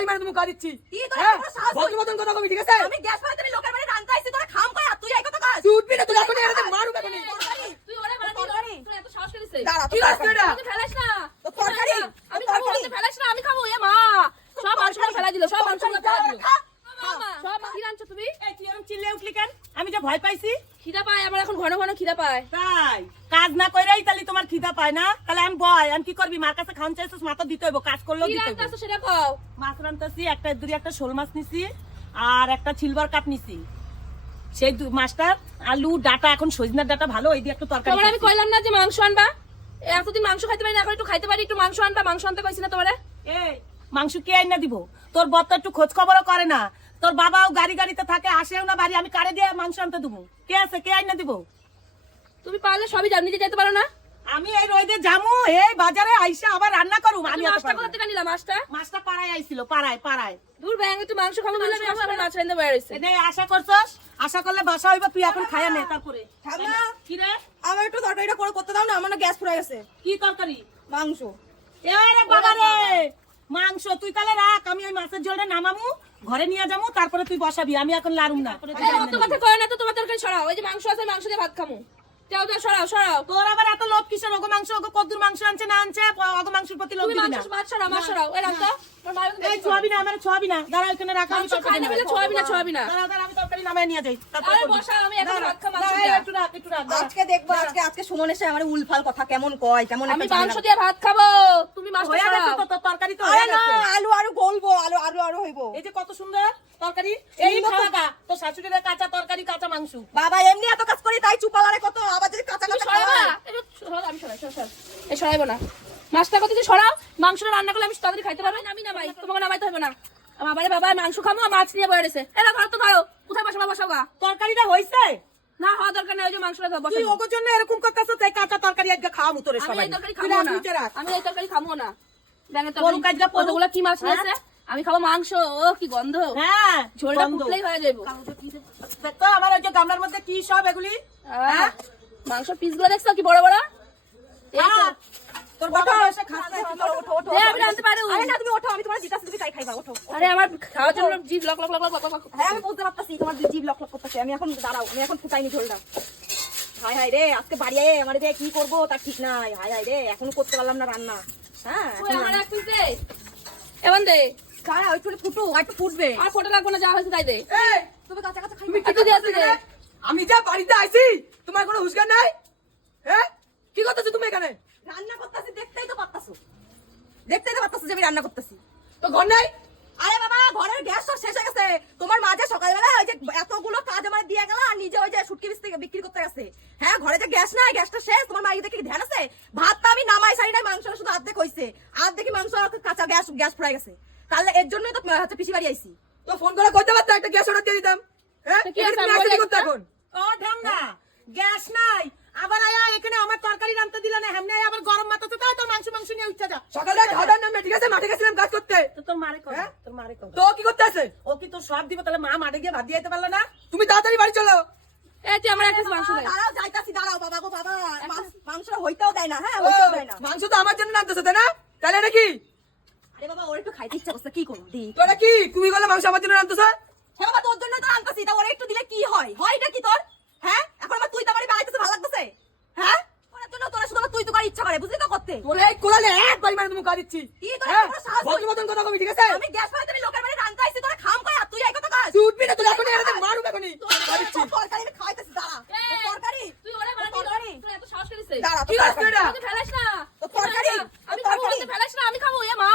বাড়ি মানে তুমি দিচ্ছি। কি তোর হ্যাঁ? কথা কবি ঠিক আছে? আমি গ্যাস পাইতে আমি লোকের বাড়ি রান্তা আইছি তোরা খাম কই আর তুই এই কথা কাজ তুই উঠবি না তুই এখন এর মারু এখন তুই ওরে মারবি তরকারি। তোর এত সাহস কে দাঁড়া কি করছিস এটা? তুই ফেলাস না তো তরকারি, আমি তো খাব তুই ফেলাস না আমি খাব এ মা। সব মাংসগুলো ফেলা দিল সব মাংসগুলো ফেলা দিল। খা, সব কি রাঁধছো তুমি? এই তুই এরকম চিল্লে উঠলি কেন? আমি যে ভয় পাইছি খিদা পায়? আমার এখন ঘন ঘন খিদা পায়। তাই? কাজ না কইরাই তাহলে তোমার খিদা পায় না? তাহলে আমি ভয় আমি কি করবি? মার কাছে খাওয়ান চাইছিস মাথা দিতে হইব কাজ করলেও কি দিতে হইব। আসো সেটা মাছ রান্তাছি একটা দুরি একটা শোল মাছ নিছি আর একটা সিলভার কাপ নিছি। সেই মাছটার আলু ডাটা এখন সজনার ডাটা ভালো ওই দিয়ে একটু তরকারি তোমার আমি কইলাম না যে মাংস আনবা? এতদিন মাংস খাইতে পারি না এখন একটু খাইতে পারি একটু মাংস আনবা মাংস আনতে কইছি না তোমারে? এই মাংস কে আইনা দিব? তোর বর তো একটু খোঁজ খবরও করে না। তোর বাবাও গাড়ি গাড়িতে থাকে আসেও না বাড়ি আমি কারে দিয়ে মাংস আনতে দেবো? কে আছে? কে আইনা দিব? তুমি পারলে সবই জানি নিজে যেতে পারো না। আমি এই রোদে জামু এই বাজারে আইসা আবার রান্না করুম আমি মাছটা কোথা। থেকে নিলা মাছটা? মাছটা পাড়ায় আইছিল পাড়ায় পাড়ায়। দূর ব্যাং একটু মাংস খাব বলে আমি আমার মাছ রান্ধতে বাইরে হইছে এনে আশা করছস? আশা করলে বাসা হইবা তুই এখন খায়া নে তারপরে। ঠাম্মা কি রে? আমার একটু তরকারিটা করে করতে দাও না আমার না গ্যাস ফুরাই গেছে। কি তরকারি? মাংস। এ এরে বাবা রে মাংস তুই তাহলে রাখ আমি ওই মাছের ঝোলটা নামাবো ঘরে নিয়ে যাব তারপরে তুই বসাবি আমি এখন লারুম না। অত কথা কয় না তো তোমার তরকারি সরাও ওই যে মাংস আছে মাংস দিয়ে ভাত খামু। যাও যাও সরাও সরাও। তোর আবার এত লোভ কিসের ওগো মাংস ওগো কদ্দুর মাংস আনছে না আনছে অগো মাংসের প্রতি লোভ দিবি না। মাছ সরাও। মাছ সরাও রাখতো তোমার এই ছোয়াবি না আমার ছোয়াবি না। দাঁড়া ওখানে রাখা আমি মাংস তরকারি না বলে ছোয়াবি না ছোয়াবি না। দাঁড়া দাঁড়া আমি তরকারি নামাই নিয়ে যাই। তারপরে আরে। বসাও আমি এখন খাব মাংস দাঁড়া, একটু রাখ একটু রাখ আজকে দেখব আজকে আজকে সুমন এসে আমার উলফাল কথা কেমন কয় কেমন আমি মাংস দিয়ে ভাত খাব। তুমি মাছ হয়ে গেছে তো তরকারি তো আরে হয়ে না গেছে। আলু আলু গলবো আলু আলু আলু হইবো। এই যে কত সুন্দর তরকারি এই খাওয়া তোর শাশুড়ির কাঁচা তরকারি কাঁচা মাংস। বাবা এমনি এত কাজ করি তাই চুপালারে কত আবার যদি কাঁচা কাঁচা আমি সরাই। এই সরাইবো না। মাছটা কত সরাও মাংসটা রান্না করলে আমি তাড়াতাড়ি খাইতে পারব। আমি নামাই। তোমাকে নামাইতে হবে না। আমার বাড়ি বাবা মাংস খামো মাছ নিয়ে বয়ে রয়েছে। এরা ঘর তো ধরো কোথায় বসাবো তরকারিটা হইছে? না হওয়া দরকার নেই ওই যে মাংসটা তুই জন্য এরকম করতেছ তাই কাঁচা তরকারি আজকে আমি সবাই এই তরকারি খাব না। আমি এই তরকারি খাব না। ব্যাঙের কাজটা তরকারি কতগুলো কি মাছ হ্যাঁ? নিয়েছে আমি খাব মাংস। ও কি গন্ধ। হ্যাঁ ঝোলটা। ফুটলেই হয়ে যাব তো আমার ওই যে গামলার মধ্যে কি সব এগুলি? আহ, মাংস পিসগুলো দেখছ কি বড় বড়? আমি হ্যাঁ আমি বুঝতে পারতাছি তোমার জিভ লক লক করতেছে। আমি এখন দাঁড়াও আমি এখন ফুটাইনি ঝোলটা। হাই হাই রে আজকে বাড়ি আয়ে আমার যে কি করব তার ঠিক নাই। হাই হাই রে এখনও করতে পারলাম না রান্না। হ্যাঁ দে। আর একটু ফুটবে। আর ফটো লাগবো না যা হয়েছে তাই দে। কাঁচা কাঁচা? আমি যা বাড়িতে আইছি তোমার কোনো হুঁশজ্ঞান নাই? হ্যাঁ? কি করতেছো তুমি এখানে? রান্না করতেছি দেখতেই তো পারতাছো। দেখতেই তো পারতাছো যে আমি রান্না করতেছি। তো ঘর নাই? আরে বাবা ঘরের গ্যাস সব শেষ হয়ে গেছে। তোমার মাঝে সকালবেলা ওই যে এতগুলো কাজ আমার দিয়ে গেল আর নিজে ওই যে শুটকি বিস্তি বিক্রি করতে গেছে। হ্যাঁ ঘরে যে গ্যাস নাই গ্যাসটা শেষ। তোমার মায়ের দেখে কি ধ্যান আছে? ভাতটা আমি নামাই সারি নাই মাংস শুধু অর্ধেক হইছে। আর দেখি মাংস কাঁচা গ্যাস গ্যাস ফুরাই গেছে। তাহলে এর জন্যই তো হচ্ছে পিসি বাড়ি আইছি। তো ফোন করে কইতে পারতো একটা গ্যাস অর্ডার দিয়ে দিতাম। হ্যাঁ কি করতে এখন। ও ঢামনা গ্যাস নাই। এখানে আমার তরকারি রান্তে দিলে না হেমনে আবার গরম মাথাতে তাই তোর মাংস মাংস নিয়ে উঠছে যা। সকালে ঝাড়ার নামে ঠিক আছে মাঠে গেছিলাম কাজ করতে। তো তোর মারে কর হ্যাঁ? তোর মারে কর। তো কি করতে আছে ও কি তোর সব দিব? তাহলে মা মাঠে গিয়ে ভাত দিয়ে যেতে পারল না? তুমি তাড়াতাড়ি বাড়ি চলো। এই তুই আমার এক পিস মাংস দে। দাঁড়াও যাইতাছি দাঁড়াও বাবা গো বাবা। মাংস- হইতেও দেয় না হ্যাঁ হইতেও দেয় না। মাংস তো আমার জন্য রাখতেছো তাই না? তাহলে এটা কি? আরে বাবা ওর একটু খাইতে ইচ্ছা করছে কি করব? দি। তো এটা কি? তুমি বলে মাংস আমার জন্য রাখতেছো হ্যাঁ বাবা তোর জন্য তো আনতাছি তা ওরে একটু দিলে কি হয়? হয় এটা কি তোর? হ্যাঁ? এখন আমার তুই তো বাড়ি বাড়াইতেছে ভালো লাগতেছে। হ্যাঁ? ওর জন্য তোরা শুধু তুই তো ইচ্ছা করে বুঝলি তো করতে? তোরে এই কোলালে একবার তুমি দিচ্ছি কি তোর হ্যাঁ? কথা কবি ঠিক আছে? আমি গ্যাস পাইতে আমি লোকের বাড়ি রান্তা আইছি তোরা খাম কই আর তুই এই কথা কাজ তুই উঠবি না তুই এখন এর মারু এখনই। তোর তরকারি আমি খাইতেছি দাঁড়া। তরকারি? তুই ওরে মারবি তরকারি। তোর এত সাহস কে দাঁড়া কি করছিস এটা? তুই ফেলাস না। তো তরকারি, আমি খাব তুই ফেলাস না। আমি খাব এ মা।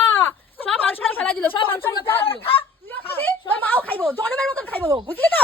সব মাংসগুলো ফেলা দিল সব ফেলা দিল। খা, মাও খাইবো জনমের মতন খাইবো বুঝলি তো?